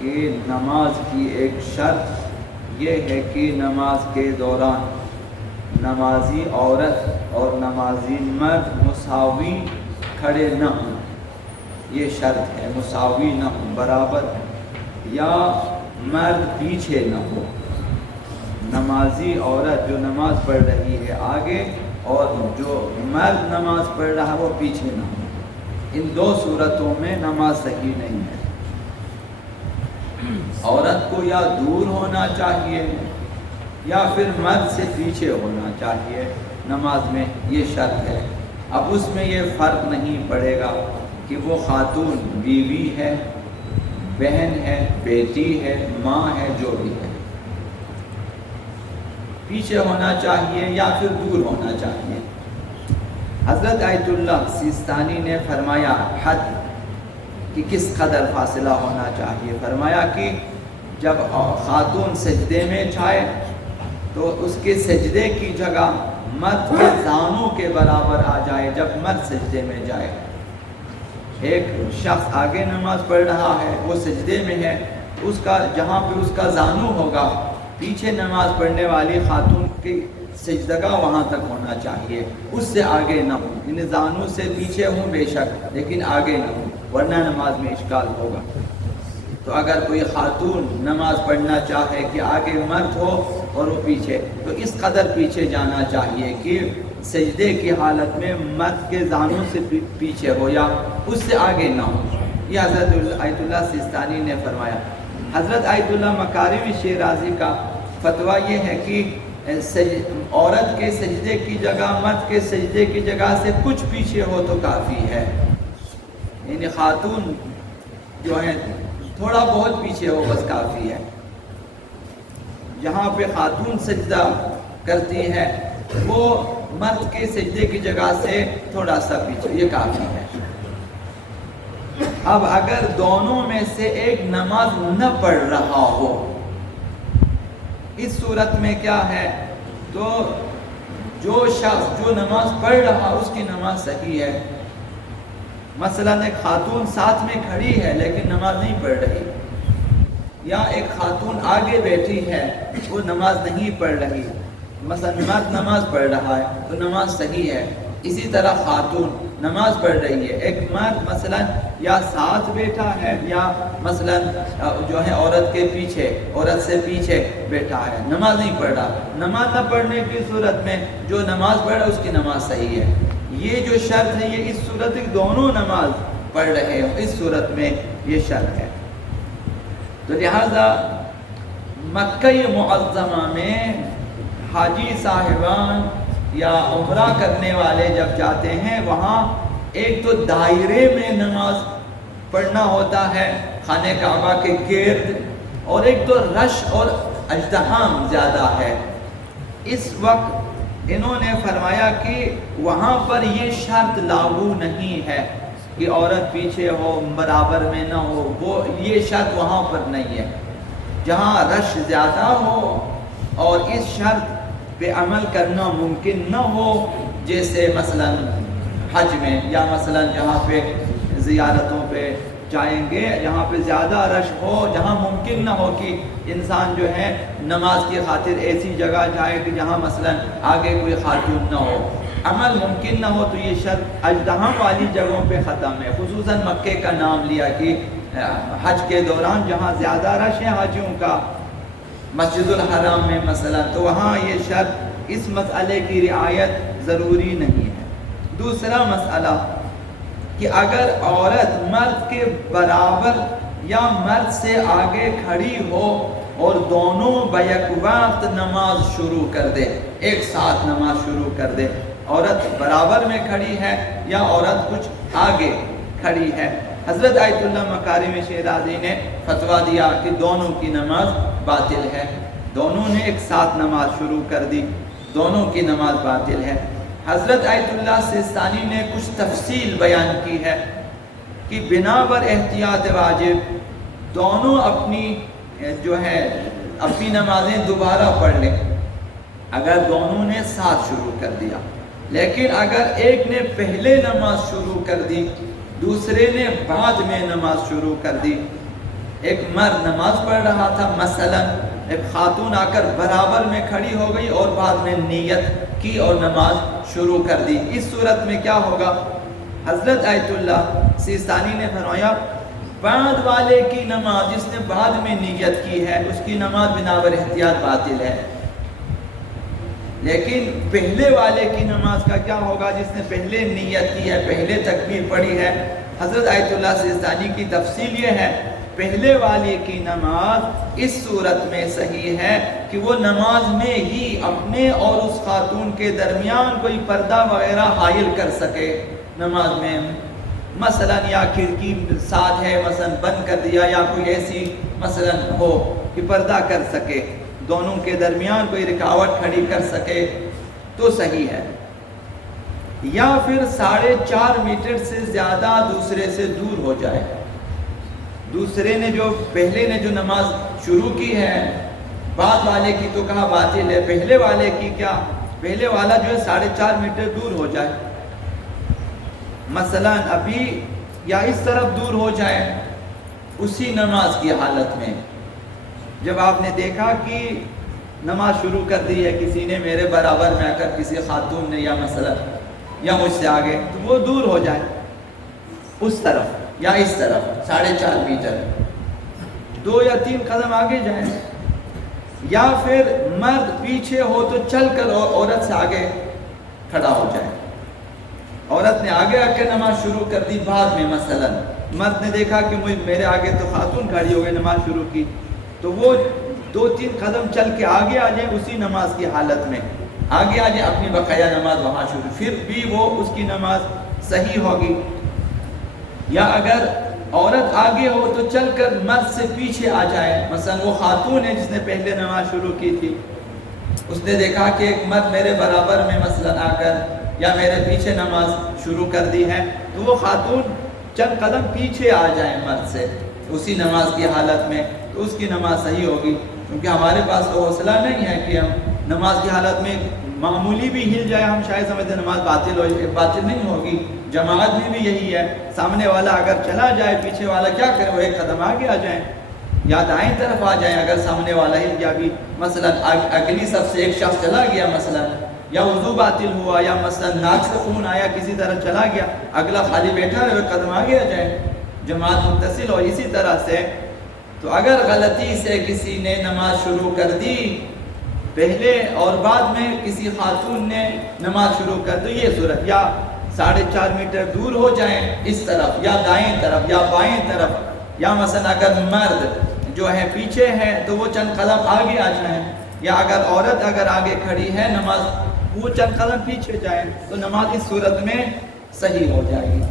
کہ نماز کی ایک شرط یہ ہے کہ نماز کے دوران نمازی عورت اور نمازی مرد مساوی کھڑے نہ ہوں، یہ شرط ہے، مساوی نہ ہوں، برابر، یا مرد پیچھے نہ ہو، نمازی عورت جو نماز پڑھ رہی ہے آگے اور جو مرد نماز پڑھ رہا ہے وہ پیچھے نہ ہو، ان دو صورتوں میں نماز صحیح نہیں ہے۔ عورت کو یا دور ہونا چاہیے یا پھر مرد سے پیچھے ہونا چاہیے نماز میں، یہ شرط ہے۔ اب اس میں یہ فرق نہیں پڑے گا کہ وہ خاتون بیوی ہے، بہن ہے، بیٹی ہے، ماں ہے، جو بھی ہے، پیچھے ہونا چاہیے یا پھر دور ہونا چاہیے۔ حضرت آیت اللہ سیستانی نے فرمایا حد کہ کس قدر فاصلہ ہونا چاہیے، فرمایا کہ جب خاتون سجدے میں جائے تو اس کے سجدے کی جگہ مرد کے زانوں کے برابر آ جائے۔ جب مرد سجدے میں جائے، ایک شخص آگے نماز پڑھ رہا ہے، وہ سجدے میں ہے، اس کا جہاں پہ اس کا زانو ہوگا، پیچھے نماز پڑھنے والی خاتون کی سجدگاہ وہاں تک ہونا چاہیے، اس سے آگے نہ ہوں، یعنی زانو سے پیچھے ہوں بے شک لیکن آگے نہ ہوں، ورنہ نماز میں اشکال ہوگا۔ تو اگر کوئی خاتون نماز پڑھنا چاہے کہ آگے مرد ہو اور وہ پیچھے، تو اس قدر پیچھے جانا چاہیے کہ سجدے کی حالت میں مرد کے زانوں سے پیچھے ہو یا اس سے آگے نہ ہو، یہ حضرت آیت اللہ سیستانی نے فرمایا۔ حضرت آیت اللہ مکارم شیرازی کا فتویٰ یہ ہے کہ عورت کے سجدے کی جگہ مرد کے سجدے کی جگہ سے کچھ پیچھے ہو تو کافی ہے، یعنی خاتون جو ہے تھوڑا بہت پیچھے ہو بس کافی ہے، جہاں پہ خاتون سجدہ کرتی ہے وہ مرد کے سجدے کی جگہ سے تھوڑا سا پیچھے، یہ کافی ہے۔ اب اگر دونوں میں سے ایک نماز نہ پڑھ رہا ہو، اس صورت میں کیا ہے، تو جو شخص جو نماز پڑھ رہا اس کی نماز صحیح ہے۔ مثلا ایک خاتون ساتھ میں کھڑی ہے لیکن نماز نہیں پڑھ رہی، یا ایک خاتون آگے بیٹھی ہے وہ نماز نہیں پڑھ رہی، مثلا مرد نماز پڑھ رہا ہے تو نماز صحیح ہے۔ اسی طرح خاتون نماز پڑھ رہی ہے، ایک مرد مثلا یا ساتھ بیٹھا ہے یا مثلا جو ہے عورت کے پیچھے، عورت سے پیچھے بیٹھا ہے، نماز نہیں پڑھ رہا، نماز نہ پڑھنے کی صورت میں جو نماز پڑھ رہا ہے اس کی نماز صحیح ہے۔ یہ جو شرط ہے یہ اس صورت میں دونوں نماز پڑھ رہے ہوں، اس صورت میں یہ شرط ہے۔ تو لہذا مکہ معظمہ میں حاجی صاحبان یا عمرہ کرنے والے جب جاتے ہیں وہاں ایک تو دائرے میں نماز پڑھنا ہوتا ہے خانہ کعبہ کے گرد، اور ایک تو رش اور ازدحام زیادہ ہے۔ اس وقت انہوں نے فرمایا کہ وہاں پر یہ شرط لاگو نہیں ہے کہ عورت پیچھے ہو برابر میں نہ ہو، وہ یہ شرط وہاں پر نہیں ہے۔ جہاں رش زیادہ ہو اور اس شرط پہ عمل کرنا ممکن نہ ہو، جیسے مثلا حج میں یا مثلا جہاں پہ زیارتوں پہ جائیں گے جہاں پہ زیادہ رش ہو، جہاں ممکن نہ ہو کہ انسان جو ہے نماز کی خاطر ایسی جگہ جائے کہ جہاں مثلا آگے کوئی خاتون نہ ہو، عمل ممکن نہ ہو، تو یہ شرط ازدحام والی جگہوں پہ ختم ہے۔ خصوصاً مکے کا نام لیا کہ حج کے دوران جہاں زیادہ رش ہے حاجیوں کا، مسجد الحرام میں مثلا، تو وہاں یہ شرط اس مسئلے کی رعایت ضروری نہیں ہے۔ دوسرا مسئلہ کہ اگر عورت مرد کے برابر یا مرد سے آگے کھڑی ہو اور دونوں بیک وقت نماز شروع کر دے، ایک ساتھ نماز شروع کر دے، عورت برابر میں کھڑی ہے یا عورت کچھ آگے کھڑی ہے، حضرت آیت اللہ مکارم شیرازی نے فتویٰ دیا کہ دونوں کی نماز باطل ہے، دونوں نے ایک ساتھ نماز شروع کر دی، دونوں کی نماز باطل ہے۔ حضرت آیت اللہ سیستانی نے کچھ تفصیل بیان کی ہے کہ بنا پر احتیاط واجب دونوں اپنی جو ہے اپنی نمازیں دوبارہ پڑھ لیں اگر دونوں نے ساتھ شروع کر دیا، لیکن اگر ایک نے پہلے نماز شروع کر دی دوسرے نے بعد میں نماز شروع کر دی ایک مرد نماز پڑھ رہا تھا، مثلا ایک خاتون آ کر برابر میں کھڑی ہو گئی اور بعد میں نیت کی اور نماز شروع کر دی، اس صورت میں کیا ہوگا؟ حضرت آیت اللہ سیستانی نے فرمایا بعد والے کی نماز، جس نے بعد میں نیت کی ہے اس کی نماز بنابر احتیاط باطل ہے، لیکن پہلے والے کی نماز کا کیا ہوگا؟ جس نے پہلے نیت کی ہے، پہلے تکبیر پڑھی ہے۔ حضرت آیت اللہ سیستانی کی تفصیل یہ ہے، پہلے والے کی نماز اس صورت میں صحیح ہے کہ وہ نماز میں ہی اپنے اور اس خاتون کے درمیان کوئی پردہ وغیرہ حائل کر سکے، نماز میں مثلا یا کھڑکی ساتھ ہے مثلا بند کر دیا، یا کوئی ایسی مثلا ہو کہ پردہ کر سکے، دونوں کے درمیان کوئی رکاوٹ کھڑی کر سکے تو صحیح ہے، یا پھر 4.5 میٹر سے زیادہ دوسرے سے دور ہو جائے، دوسرے نے جو پہلے نے جو نماز شروع کی ہے، بعد والے کی تو کہا باطل ہے، پہلے والے کی کیا؟ پہلے والا جو ہے 4.5 میٹر دور ہو جائے، مثلا ابھی یا اس طرف دور ہو جائے اسی نماز کی حالت میں، جب آپ نے دیکھا کہ نماز شروع کر دی ہے کسی نے میرے برابر میں آ کر، کسی خاتون نے یا مثلا یا مجھ سے آگے، تو وہ دور ہو جائے اس طرف یا اس طرف 4.5 میٹر، 2 یا 3 قدم آگے جائیں، یا پھر مرد پیچھے ہو تو چل کر عورت سے آگے کھڑا ہو جائے، عورت نے آگے آ کے نماز شروع کر دی، بعد میں مثلا مرد نے دیکھا کہ میرے آگے تو خاتون کھڑی ہو گئی، نماز شروع کی، تو وہ 2-3 قدم چل کے آگے آ جائیں اسی نماز کی حالت میں، آگے آ جائیں اپنی بقیہ نماز وہاں شروع، پھر بھی وہ اس کی نماز صحیح ہوگی۔ یا اگر عورت آگے ہو تو چل کر مرد سے پیچھے آ جائے، مثلا وہ خاتون ہے جس نے پہلے نماز شروع کی تھی، اس نے دیکھا کہ ایک مرد میرے برابر میں مثلا آ کر یا میرے پیچھے نماز شروع کر دی ہے، تو وہ خاتون چند قدم پیچھے آ جائے مرد سے اسی نماز کی حالت میں، تو اس کی نماز صحیح ہوگی، کیونکہ ہمارے پاس تو حوصلہ نہیں ہے کہ ہم نماز کی حالت میں معمولی بھی ہل جائے ہم شاید سمجھتے نماز باطل نہیں ہوگی، جماعت میں بھی یہی ہے، سامنے والا اگر چلا جائے پیچھے والا کیا کرے، وہ ایک قدم آگے آ جائیں یا دائیں طرف آ جائیں، اگر سامنے والا ہل گیا بھی، مثلا اگلی صف سے ایک شخص چلا گیا مثلا، یا وضو باطل ہوا، یا مثلا ناک سے خون آیا کسی طرح چلا گیا، اگلا خالی بیٹھا رہے، ایک قدم آگے آ جائیں، جماعت متصل ہو اسی طرح سے۔ تو اگر غلطی سے کسی نے نماز شروع کر دی پہلے اور بعد میں کسی خاتون نے نماز شروع کر دی، یہ صورت یا 4.5 میٹر دور ہو جائیں اس طرف یا دائیں طرف یا بائیں طرف، یا مثلا اگر مرد جو ہے پیچھے ہے تو وہ چند قدم آگے آ جائیں، یا اگر عورت اگر آگے کھڑی ہے نماز وہ چند قدم پیچھے جائیں، تو نماز اس صورت میں صحیح ہو جائے گی۔